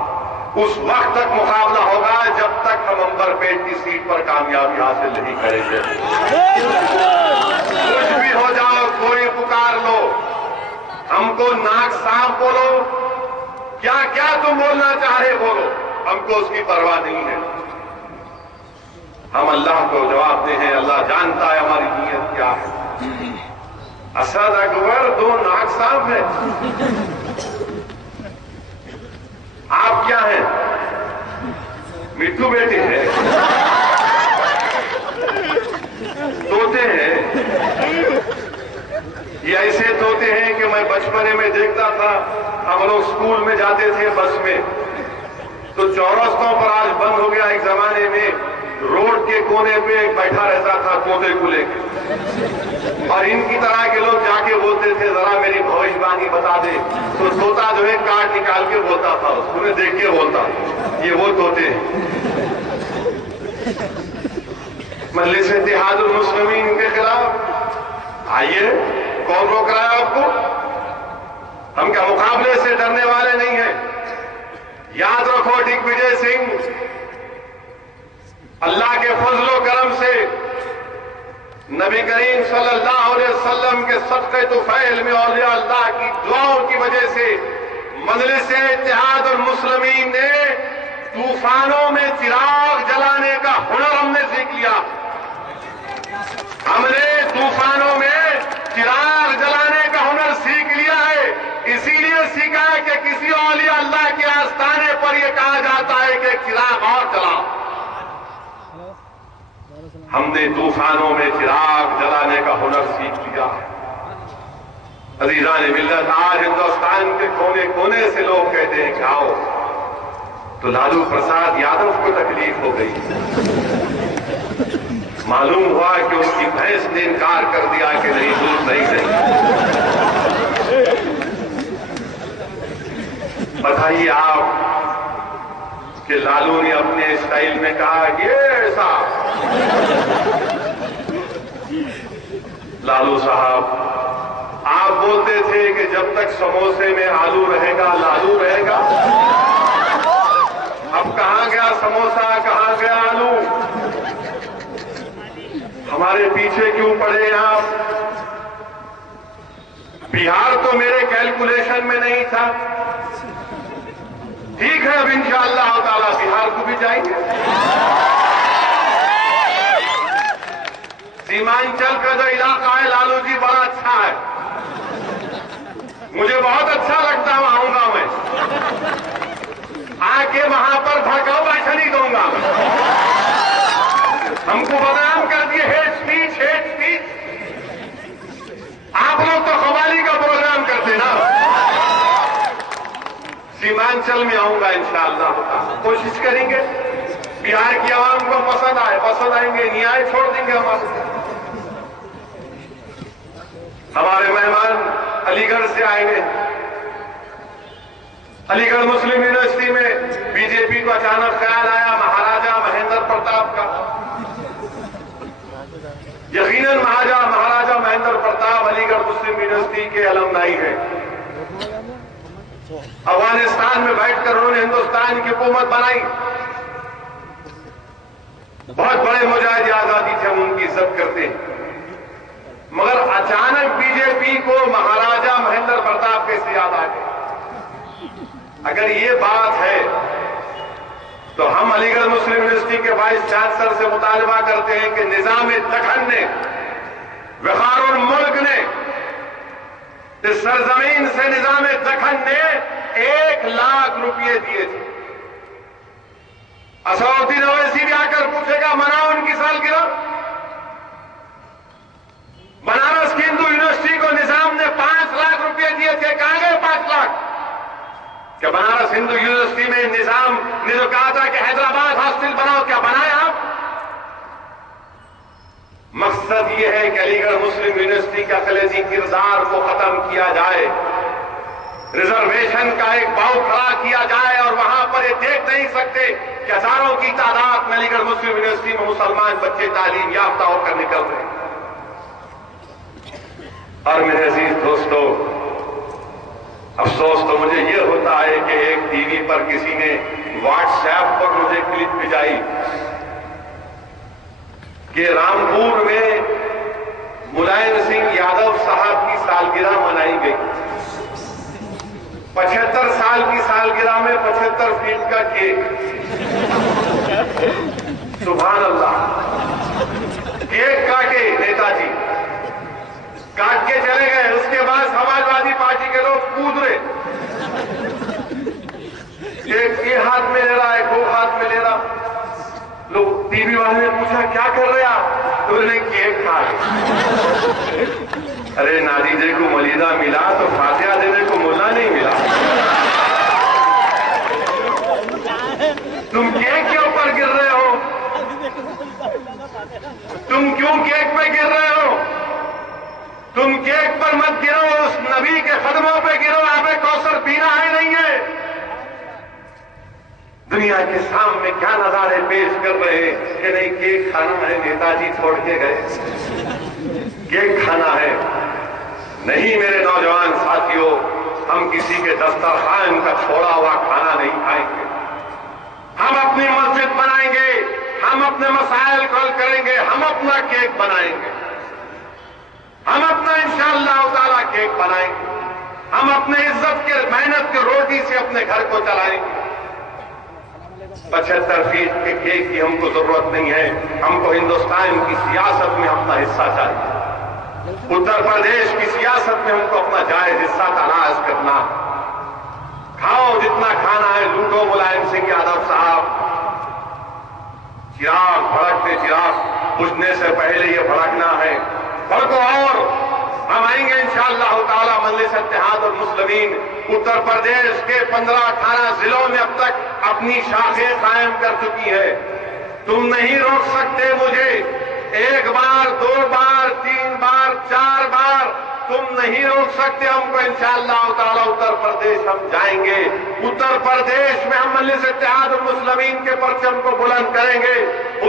اس وقت تک مقابلہ ہوگا جب تک ہم عنبر پیٹ کی سیٹ پر کامیابی حاصل نہیں کریں گے۔ کچھ بھی ہو جاؤ، کوئی پکار لو، ہم کو ناک صاف بولو، کیا کیا تم بولنا چاہ رہے بولو، ہم کو اس کی پرواہ نہیں ہے۔ ہم اللہ کو جواب دیں ہیں، اللہ جانتا ہے ہماری نیت کیا ہے۔ اسد اکبر 2 ناک صاف ہے، آپ کیا ہیں؟ مٹھو بیٹے ہیں، طوطے ہیں۔ یہ ایسے طوطے ہیں کہ میں بچپنے میں دیکھتا تھا، ہم لوگ اسکول میں جاتے تھے بس میں تو چوراستوں پر، آج بند ہو گیا، ایک زمانے میں روڈ کے کونے پہ ایک بیٹھا رہتا تھا طوطے کو لے کے، اور ان کی طرح کے لوگ جا کے بولتے تھے ذرا میری بھوشوانی بتا دے، تو طوطا جو ہے کارڈ نکال کے بولتا تھا، اس کو دیکھ کے بولتا، یہ وہ طوطے ہیں۔ مجلس اتحاد المسلمین کے خلاف آئیے، کون روک رہا ہے آپ کو؟ ہم کیا مقابلے سے ڈرنے والے نہیں ہیں؟ یاد رکھو دگ وجے سنگھ، اللہ کے فضل و کرم سے نبی کریم صلی اللہ علیہ وسلم کے صدقے طفیل میں اولیاء اللہ کی دعاؤں کی وجہ سے مجلس اتحاد المسلمین نے طوفانوں میں چراغ جلانے کا ہنر ہم نے سیکھ لیا۔ ہم نے طوفانوں میں چراغ جلانے کا ہنر سیکھ لیا ہے، اسی لیے سیکھا ہے کہ کسی اولیاء اللہ کے آستانے پر یہ کہا جاتا ہے کہ چراغ اور جلاؤ. ہم نے طوفانوں میں چراغ جلانے کا ہنر سیکھ لیا ہے. عزیزان ملت، آج ہندوستان کے کونے کونے سے لوگ کہتے ہیں کہ آؤ، تو لالو پرساد یادو کو تکلیف ہو گئی. معلوم ہوا کہ ان کی بھینس نے انکار کر دیا کہ نہیں، دودھ نہیں. بتائیے آپ کہ لالو نے اپنے اسٹائل میں کہا کہ ایسا. لالو صاحب، آپ بولتے تھے کہ جب تک سموسے میں آلو رہے گا لالو رہے گا. اب کہاں گیا سموسا، کہاں گیا آلو؟ ہمارے پیچھے کیوں پڑے ہیں آپ؟ بہار تو میرے کیلکولیشن میں نہیں تھا. ٹھیک ہے، اب انشاءاللہ تعالی بہار کو بھی جائیں گے. سیمانچل کا جو علاقہ ہے لالو جی بڑا اچھا ہے، مجھے بہت اچھا لگتا ہے، وہاں آؤں گا میں. آ کے وہاں پر بھڑکاؤ بھاشن نہیں دوں گا. ہم کو بدنام کر دیے، ہیٹ اسپیچ ہیٹ اسپیچ. آپ لوگ تو قوالی کا پروگرام کرتے نا. سیمانچل میں آؤں گا انشاءاللہ، کوشش کریں گے بہار کی عوام کو پسند آئیں گے، نہیں آئے چھوڑ دیں گے. ہمارے مہمان علی گڑھ سے آئے ہیں. علی گڑھ مسلم یونیورسٹی میں بی جے پی کو اچانک خیال آیا مہاراجا مہندر پرتاپ کا. یقیناً مہاراجا مہندر پرتاپ علی گڑھ مسلم یونیورسٹی کے المنائی ہیں. افغانستان میں بیٹھ کر انہوں نے ہندوستان کی حکومت بنائی. بہت بڑے مجاہد آزادی تھے، ہم ان کی عزت کرتے ہیں. مگر اچانک بی جے پی کو مہاراجا مہندر پرتاپ کیسے یاد آ گئے؟ اگر یہ بات ہے تو ہم علی گڑھ مسلم یونیورسٹی کے وائس چانسلر سے مطالبہ کرتے ہیں کہ نظام دکن نے، وقار الملک نے، اس سرزمین سے نظام دکن نے 1,00,000 روپئے دیے تھے. اسدالدین اویسی بھی آ کر پوچھے گا مناؤ ان کی سالگرہ. بنارس کی ہندو یونیورسٹی کو نظام نے 5,00,000 روپئے دیے تھے، کہاں گئے 5,00,000؟ کہ بنارس ہندو یونیورسٹی میں نظام نے جو کہا تھا کہ حیدرآباد ہاسٹل بناؤ، کیا بنایا آپ؟ مقصد یہ ہے کہ علی گڑھ مسلم یونیورسٹی کا کلیدی کردار کو ختم کیا جائے، ریزرویشن کا ایک باؤ کھڑا کیا جائے، اور وہاں پر یہ دیکھ نہیں سکتے کہ ہزاروں کی تعداد میں علی گڑھ مسلم یونیورسٹی میں مسلمان بچے تعلیم یافتہ ہو کر نکل رہے ہیں. اور میرے عزیز دوستو، افسوس تو مجھے یہ ہوتا ہے کہ ایک ٹی وی پر کسی نے واٹس ایپ پر مجھے کلپ بھیجائی کہ رامپور میں ملائم سنگھ یادو صاحب کی سالگرہ منائی گئی. 75 سال کی سالگرہ میں 75 فیٹ کا کیک. سبحان اللہ. کیک کاٹے نیتا جی، کاٹ کے چلے گئے. اس کے بعد سماجوادی پارٹی کے لوگ کود رہے، ایک ہاتھ میں لے رہا، ایک 2 ہاتھ میں لے رہا. لوگ ٹی وی والے نے پوچھا کیا کر رہے آپ؟ تو انہیں کیک کھا لیا. ارے نادیجے کو ملیدہ ملا تو فاتحہ دینے کو ملا نہیں ملا. تم کیک کے اوپر گر رہے ہو، تم کیوں کیک پہ گر رہے ہو؟ تم کیک پر مت گرو، اس نبی کے قدموں پہ گرو. آب کوثر پینا ہے نہیں ہے؟ دنیا کے سامنے کیا نظارے پیش کر رہے ہیں کہ نہیں کیک کھانا ہے، نیتا جی چھوڑ کے گئے، کیک کھانا ہے. نہیں میرے نوجوان ساتھیوں، ہم کسی کے دسترخوان کا چھوڑا ہوا کھانا نہیں کھائیں گے. ہم اپنی مسجد بنائیں گے، ہم اپنے مسائل کو حل کریں گے، ہم اپنا کیک بنائیں گے، ہم اپنا انشاءاللہ تعالی کیک بنائیں گے. ہم اپنے عزت کے محنت کے روٹی سے اپنے گھر کو چلائیں گے. 75 فیٹ کے کیک کی ہم کو ضرورت نہیں ہے. ہم کو ہندوستان کی سیاست میں اپنا حصہ چاہیے. اتر پردیش کی سیاست میں ہم کو اپنا جائز حصہ تلاش کرنا. کھاؤ جتنا کھانا ہے، لوٹو ملائم سنگھ یادو صاحب۔ چراغ بھڑکتے چراغ بجھنے سے پہلے یہ بھڑکنا ہے، بھڑکو۔ اور ہم آئیں گے انشاءاللہ تعالی۔ مجلس اتحاد المسلمین اتر پردیش کے 15-18 ضلعوں میں اب تک اپنی شاخیں قائم کر چکی ہے۔ تم نہیں روک سکتے مجھے، 1 بار 2 بار 3 بار 4 بار تم نہیں روک سکتے ہم کو۔ انشاءاللہ تعالی اتر پردیش ہم جائیں گے۔ اتر پردیش میں ہم مجلس اتحاد المسلمین کے پرچم کو بلند کریں گے۔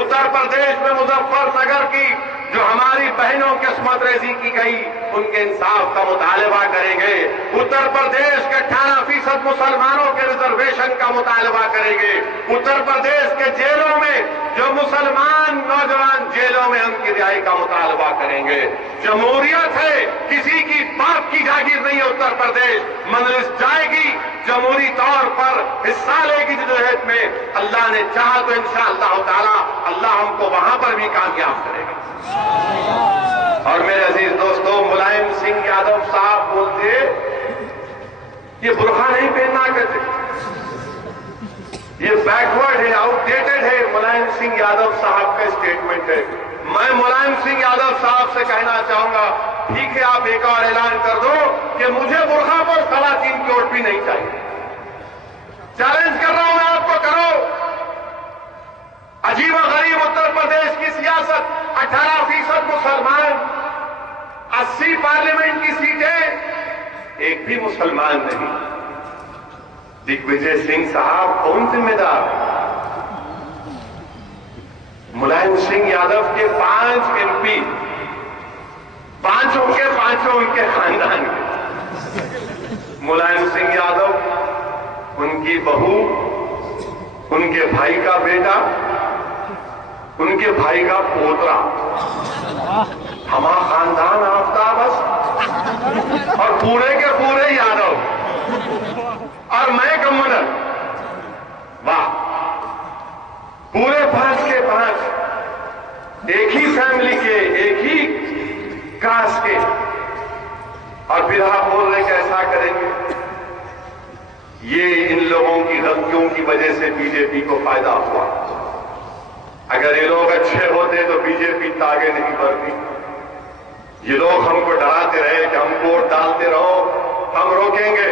اتر پردیش میں مظفر نگر کی جو ہماری بہنوں کی عصمت ریزی کی گئی، ان کے انصاف کا مطالبہ کریں گے۔ اتر پردیش کے 18% مسلمانوں کے ریزرویشن کا مطالبہ کریں گے۔ اتر پردیش کے جیلوں میں جو مسلمان نوجوان جیلوں میں ان کی رہائی کا مطالبہ کریں گے۔ جمہوریت ہے، کسی کی باپ کی جاگیر نہیں ہے اتر پردیش۔ مجلس جائے گی، جمہوری طور پر حصہ لے گی جدوجہد میں۔ اللہ نے چاہا تو انشاءاللہ تعالی اللہ ہم کو وہاں پر بھی کامیاب کرے گا۔ اور میرے عزیز دوستو، ملائم سنگھ یادو صاحب بولتے یہ برقع نہیں پہننا کہتے، یہ بیکورڈ ہے، آؤٹ ڈیٹڈ ہے۔ ملائم سنگھ یادو صاحب کا اسٹیٹمنٹ ہے۔ میں ملائم سنگھ یادو صاحب سے کہنا چاہوں گا، ٹھیک ہے آپ ایک اور اعلان کر دو کہ مجھے برقع پر خواتین کی ووٹ بھی نہیں چاہیے۔ چیلنج کر رہا ہوں میں آپ کو، کرو۔ عجیب و غریب اتر پردیش کی سیاست، 18% مسلمان، 80 پارلیمنٹ کی سیٹیں، ایک بھی مسلمان نہیں۔ دگ وجے سنگھ صاحب کون ذمہ دار؟ ملائم سنگھ یادو کے 5 MP، پانچوں کے پانچوں ان کے خاندان کے۔ ملائم سنگھ یادو، ان کی بہو، ان کے بھائی کا بیٹا، ان کے بھائی کا پوترا، ہمارا خاندان آفتا بس، اور پورے کے پورے یادو، اور میں کمونل۔ واہ، پورے 5 کے 5 ایک ہی فیملی کے، ایک ہی کاسٹ کے، اور پھر آپ بول رہے کہ ایسا کریں گے۔ یہ ان لوگوں کی غلطیوں کی وجہ سے بی جے پی کو فائدہ ہوا۔ اگر یہ لوگ اچھے ہوتے تو بی جے پی آگے نہیں بڑھتی۔ یہ لوگ ہم کو ڈراتے رہے کہ ہم ووٹ ڈالتے رہو، ہم روکیں گے۔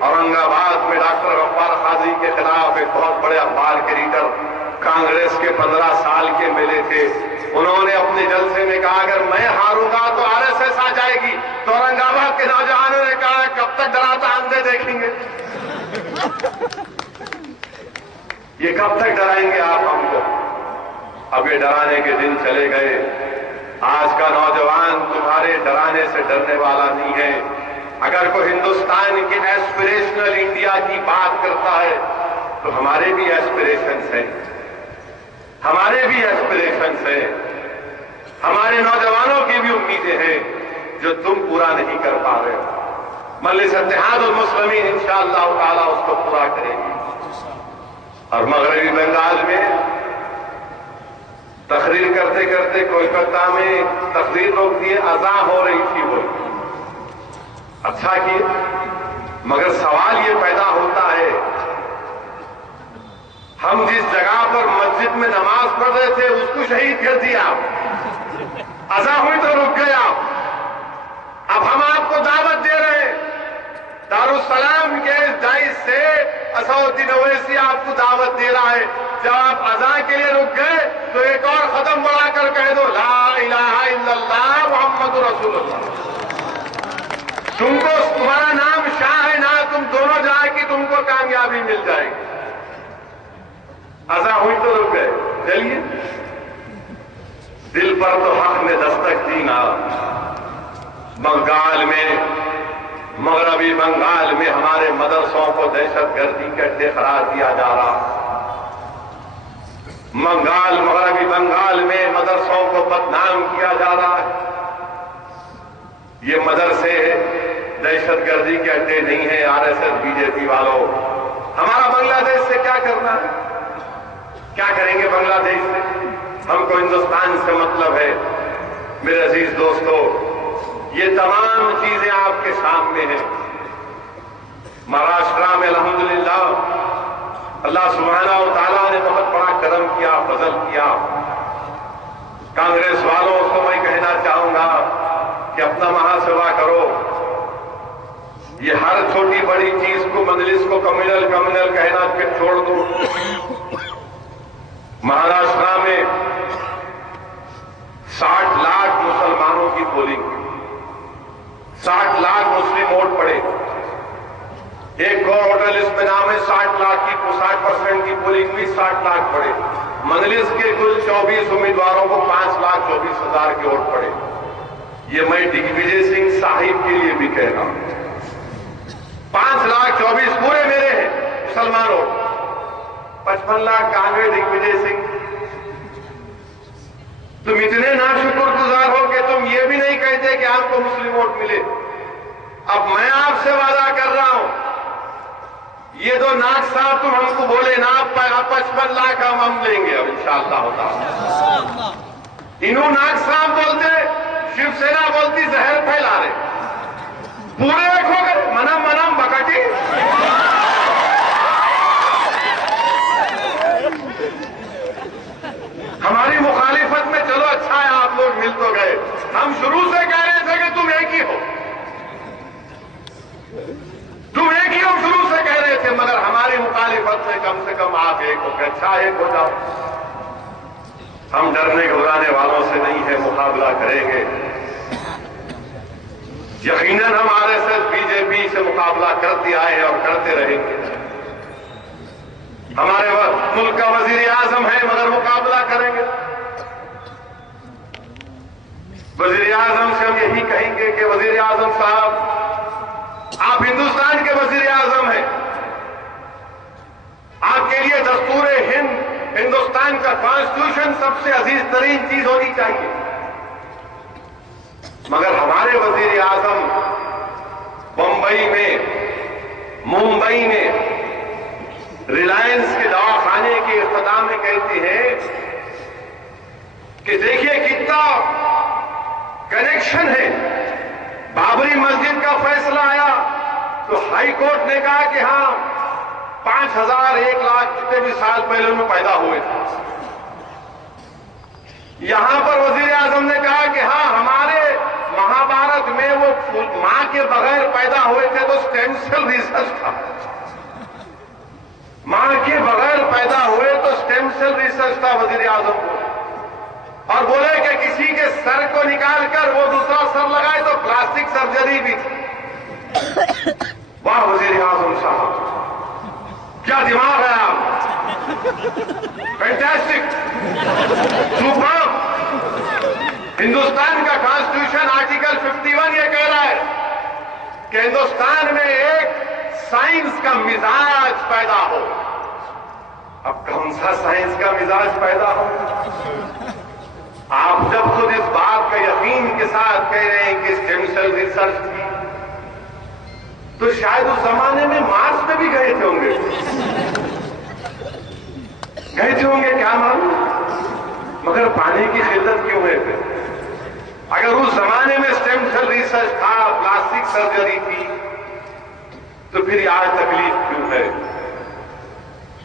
اورنگ آباد میں ڈاکٹر غفار قاضی کے خلاف ایک بہت بڑے اخبار کے ایڈیٹر، کانگریس کے 15 سال کے ملے تھے، انہوں نے اپنے جلسے میں کہا اگر میں ہاروں گا تو RSS آ جائے گی۔ تو اورنگ آباد کے نوجوانوں نے کہا کب تک ڈراتا اندھے دیکھیں گے؟ یہ کب تک ڈرائیں گے آپ ہم کو؟ اب یہ ڈرانے کے دن چلے گئے۔ آج کا نوجوان تمہارے ڈرانے سے ڈرنے والا نہیں ہے۔ اگر کوئی ہندوستان کے ایسپریشنل انڈیا کی بات کرتا ہے تو ہمارے بھی ایسپریشنز ہیں، ہمارے بھی ایسپریشنز ہیں، ہمارے نوجوانوں کی بھی امیدیں ہیں جو تم پورا نہیں کر پا رہے ہو۔ مجلس اتحاد المسلمین انشاءاللہ تعالی اس کو پورا کرے گی۔ اور مغربی بنگال میں تقریر کرتے کرتے کولکتہ میں تقریر روک دیے، اذان ہو رہی تھی، وہ اچھا کیے، مگر سوال یہ پیدا ہوتا ہے ہم جس جگہ پر مسجد میں نماز پڑھ رہے تھے اس کو شہید کر دیا، اذان ہوئی تو رک گیا۔ اب ہم آپ کو دعوت دے رہے ہیں، دارالسلام کے دائز سے اسد الدین اویسی آپ کو دعوت دے رہا ہے، جب آپ اذان کے لیے رک گئے تو ایک اور قدم بڑھا کر کہہ دو لا الہ الا اللہ محمد رسول اللہ۔ تم کو تمہارا نام شاہ ہے نہ تم دونوں جائے کہ تم کو کامیابی مل جائے گی۔ اذان ہوئی تو رک گئے، چلیے دل پر تو حق نے دستک دی نا۔ بنگال میں، مغربی بنگال میں ہمارے مدرسوں کو دہشت گردی کے اڈے قرار دیا جا رہا۔ مغربی بنگال میں مدرسوں کو بدنام کیا جا رہا ہے۔ یہ مدرسے دہشت گردی کے اڈے نہیں ہیں RSS بی جے پی والوں۔ ہمارا بنگلہ دیش سے کیا کرنا ہے؟ کیا کریں گے بنگلہ دیش سے؟ ہم کو ہندوستان سے مطلب ہے۔ میرے عزیز دوستو، یہ تمام چیزیں آپ کے سامنے ہیں۔ مہاراشٹرا میں الحمدللہ اللہ سبحانہ و تعالیٰ نے بہت بڑا قدم کیا، فضل کیا۔ کانگریس والوں کو میں کہنا چاہوں گا کہ اپنا محاسبہ کرو، یہ ہر چھوٹی بڑی چیز کو مجلس کو کمیونل کہنا کہ چھوڑ دو۔ مہاراشٹرا میں 60 لاکھ مسلمانوں کی پولنگ، 60 لاکھ مسلم ووٹ پڑے۔ ایک اور ووٹر لسٹ میں نام ہے 60 لاکھ کی 60% کی پولنگ بھی 60 لاکھ پڑے۔ مجلس کے کل 24 امیدواروں کو 5,24,000 کے ووٹ پڑے۔ یہ میں دگ وجے سنگھ صاحب کے لیے بھی کہہ رہا ہوں، 5,24,000 پورے میرے ہیں مسلمان ووٹ، 55 لاکھ کانگریس دگ وجے سنگھ۔ تم اتنے ناشکر گزار ہو کہ تم یہ بھی نہیں کہتے کہ آپ کو مسلم ووٹ ملے۔ اب میں آپ سے وعدہ کر رہا ہوں، یہ دو ناک صاحب تم ہم کو بولے نا 55 لاکھ ہم لیں گے اب انشاءاللہ ہوتا۔ انہوں ناک صاحب بولتے، شیو سینا بولتی زہر پھیلا رہے، پورے ایک ہو گئے، منم بکٹی۔ ہماری مخالفت میں چلو اچھا ہے آپ لوگ مل تو گئے، ہم شروع سے کہہ رہے تھے کہ تم ایک ہی ہو، تم ایک ہی ہو، شروع سے کہہ رہے تھے، مگر ہماری مخالفت میں کم سے کم آپ ایک ہو کہ اچھا ایک ہو جاؤ۔ ہم ڈرنے گھبرانے والوں سے نہیں ہے، مقابلہ کریں گے یقیناً۔ ہم RSS BJP سے مقابلہ کرتے آئے اور کرتے رہیں گے۔ ہمارے ملک کا وزیر اعظم ہے مگر مقابلہ کریں گے۔ وزیر اعظم سے ہم یہی کہیں گے کہ وزیر اعظم صاحب آپ ہندوستان کے وزیر اعظم ہیں، آپ کے لیے دستور ہند، ہندوستان کا کانسٹیٹیوشن سب سے عزیز ترین چیز ہونی چاہیے، مگر ہمارے وزیر اعظم بمبئی میں، ممبئی میں ریلائنس کے دواخانے کے اختتام میں کہتے ہیں کہ دیکھیے کتنا کنیکشن ہے۔ بابری مسجد کا فیصلہ آیا تو ہائی کورٹ نے کہا کہ ہاں 5,000 1 لاکھ کتنے بھی سال پہلے میں پیدا ہوئے تھے۔ یہاں پر وزیر اعظم نے کہا کہ ہاں ہمارے مہابھارت میں وہ ماں کے بغیر پیدا ہوئے تھے تو سٹیم سیل ریسرچ تھا، ماں کے بغیر پیدا ہوئے تو سٹیم سیل ریسرچ تھا وزیر اعظم کو، اور بولے کہ کسی کے سر کو نکال کر وہ دوسرا سر لگائے تو پلاسٹک سرجری بھی تھی۔ واہ وزیر اعظم صاحب، کیا دماغ ہے آپ، فینٹاسٹک، سپر۔ ہندوستان کا کانسٹیٹیوشن آرٹیکل 51 یہ کہہ رہا ہے کہ ہندوستان میں ایک سائنس کا مزاج پیدا ہو۔ اب کون سا سائنس کا مزاج پیدا ہو؟ آپ جب خود اس بات کا یقین کے ساتھ کہہ رہے ہیں کہ سٹیم سیل ریسرچ تھی، تو شاید اس زمانے میں مارس میں بھی گئے تھے ہوں گے، کیا معلوم، مگر پانی کی قلت کیوں ہے پھر؟ اگر اس زمانے میں سٹیم سیل ریسرچ تھا، پلاسٹک سرجری تھی، تو پھر آج تکلیف کیوں ہے؟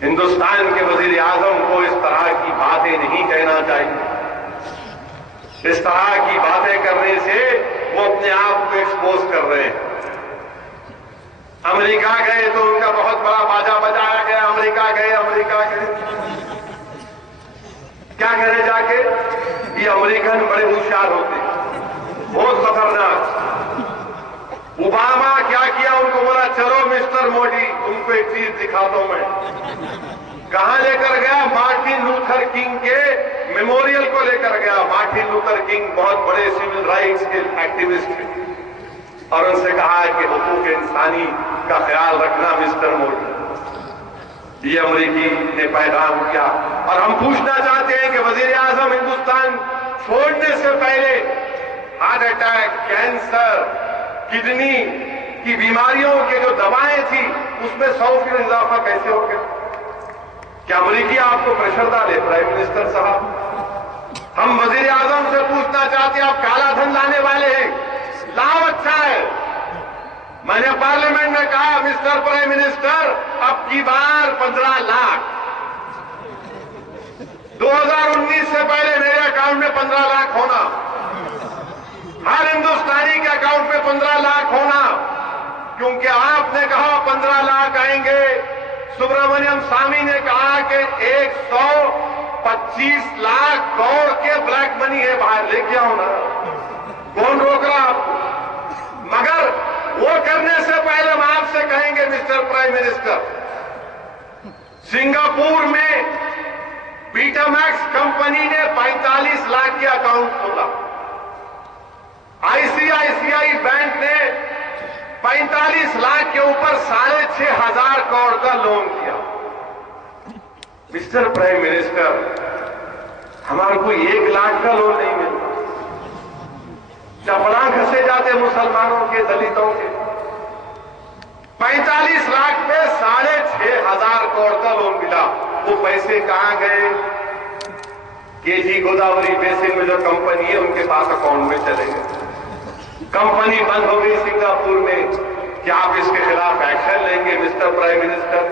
ہندوستان کے وزیر اعظم کو اس طرح کی باتیں نہیں کہنا چاہیے۔ اس طرح کی باتیں کرنے سے وہ اپنے آپ کو ایکسپوز کر رہے ہیں۔ امریکہ گئے تو ان کا بہت بڑا باجا بجایا گیا، امریکہ گئے کیا کرے جا کے؟ یہ امریکن بڑے ہوشیار ہوتے ہیں، بہت خطرناک۔ اوباما کیا کیا؟ ان کو بولا چلو مسٹر مودی تم کو ایک چیز دکھاتا ہوں میں۔ کہاں لے کر گیا؟ مارٹن لوتھر کنگ کے میموریل کو لے کر گیا۔ مارٹن لوتھر کنگ بہت بڑے سول رائٹس کے ایکٹیوسٹ تھے، اور ان سے کہا کہ حقوق انسانی کا خیال رکھنا مسٹر مودی۔ یہ امریکی نے پیغام کیا، اور ہم پوچھنا چاہتے ہیں کہ وزیر اعظم ہندوستان چھوڑنے سے پہلے ہارٹ اٹیک، کینسر، کڈنی کی بیماریوں کے جو دوائیں تھی اس میں 100% اضافہ کیسے ہو گیا؟ کیا امریکی آپ کو پریشر ڈالے پرائم منسٹر صاحب؟ ہم وزیر اعظم سے پوچھنا چاہتے ہیں، آپ کالا دھن لانے والے ہیں، لاؤ اچھا ہے، میں نے پارلیمنٹ میں کہا مسٹر پرائم منسٹر اب کی بار 15 لاکھ 2019 سے پہلے میرے اکاؤنٹ میں 15 لاکھ ہونا، ہر ہندوستانی کے اکاؤنٹ میں 15 لاکھ ہونا، کیونکہ آپ نے کہا 15 لاکھ آئیں گے۔ سبرامنیم سوامی نے کہا کہ 125 لاکھ کروڑ کے بلیک منی ہے باہر، لے کے آؤ نا، کون روک رہا آپ کو؟ مگر وہ کرنے سے پہلے ہم آپ سے کہیں گے مسٹر پرائم منسٹر، سنگاپور میں بیٹا میکس کمپنی نے 45 لاکھ کے اکاؤنٹ کھولا، ICICI بینک نے 45 لاکھ کے اوپر 6,500 کروڑ کا لون کیا۔ مسٹر پرائم منسٹر، ہمارے کو 1 لاکھ کا لون نہیں ملتا، چپڑا گھسے جاتے مسلمانوں کے، دلتوں کے۔ 45 لاکھ پہ 6,500 کروڑ کا لون ملا، وہ پیسے کہاں گئے؟ KG گوداوری بیسن میں جو کمپنی ہے ان کے پاس اکاؤنٹ میں چلے گئے۔ کمپنی بند ہو گئی سنگاپور میں، کیا آپ اس کے خلاف ایکشن لیں گے مسٹر پرائم منسٹر؟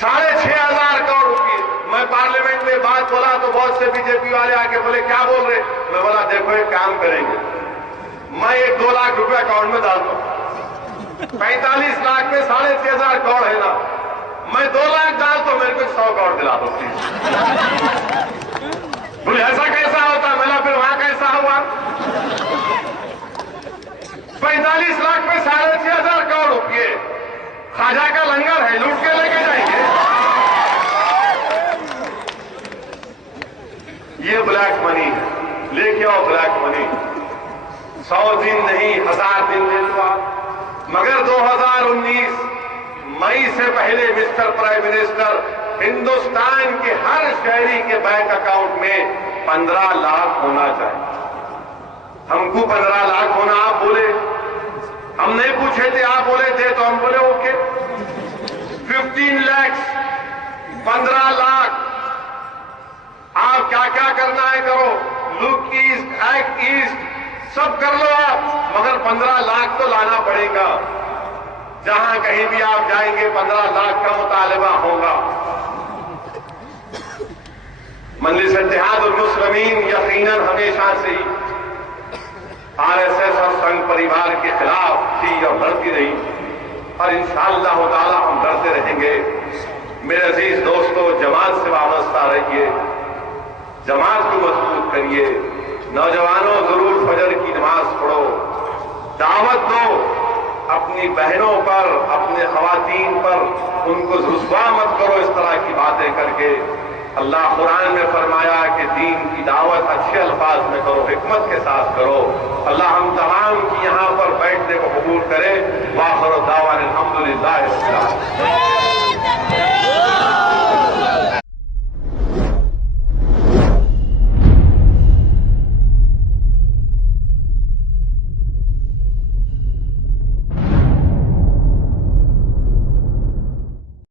6,500 کروڑ روپئے۔ میں پارلیمنٹ میں بات بولا تو بہت سے BJP والے آ کے بولے کیا بول رہے؟ میں بولا دیکھو ایک کام کریں گے، میں 1-2 لاکھ روپے اکاؤنٹ میں ڈال دوں، 45 لاکھ میں 6,500 کروڑ ہے نا، میں 2 لاکھ ڈال تو میرے کو 100 کروڑ دلا دو پلیز۔ بولے ایسا کیسا ہوتا؟ میں پھر وہاں کیسا ہوا؟ 45 لاکھ میں 6,500 کروڑ روپئے، خواجہ کا لنگر ہے، لوٹ کے لے کے جائیں گے۔ یہ بلیک منی ہے، لے کے آؤ بلیک منی۔ 100 دن نہیں، 1000 دن دے دو آپ، مگر 2019 مئی سے پہلے مسٹر پرائم منسٹر ہندوستان کے ہر شہری کے بینک اکاؤنٹ میں 15 لاکھ ہونا چاہیے۔ ہم کو 15 لاکھ ہونا، آپ بولے، ہم نہیں پوچھے تھے، آپ بولے تھے تو ہم بولے اوکے۔ 15 لاکھ 15 لاکھ، آپ کیا کیا کرنا ہے کرو، لک ایسٹ، ایکٹ ایسٹ، سب کر لو آپ، مگر 15 لاکھ تو لانا پڑے گا۔ جہاں کہیں بھی آپ جائیں گے 15 لاکھ کا مطالبہ ہوگا۔ مجلس اتحاد المسلمین یقیناً ہمیشہ سے ہی RSS اور سنگھ پریوار کے خلاف تھی اور لڑتی رہی، اور انشاءاللہ تعالی ہم لڑتے رہیں گے۔ میرے عزیز دوستو، جماعت سے وابستہ رہیے، جماعت کو مضبوط کریے، نوجوانوں ضرور فجر کی نماز پڑھو، دعوت دو اپنی بہنوں پر، اپنے خواتین پر، ان کو رسوا مت کرو اس طرح کی باتیں کر کے۔ اللہ قرآن میں فرمایا کہ دین کی دعوت اچھے الفاظ میں کرو، حکمت کے ساتھ کرو۔ اللہ ہم تمام کی یہاں پر بیٹھنے کو قبول کرے۔ وآخر دعوانا الحمدللہ رب العالمین۔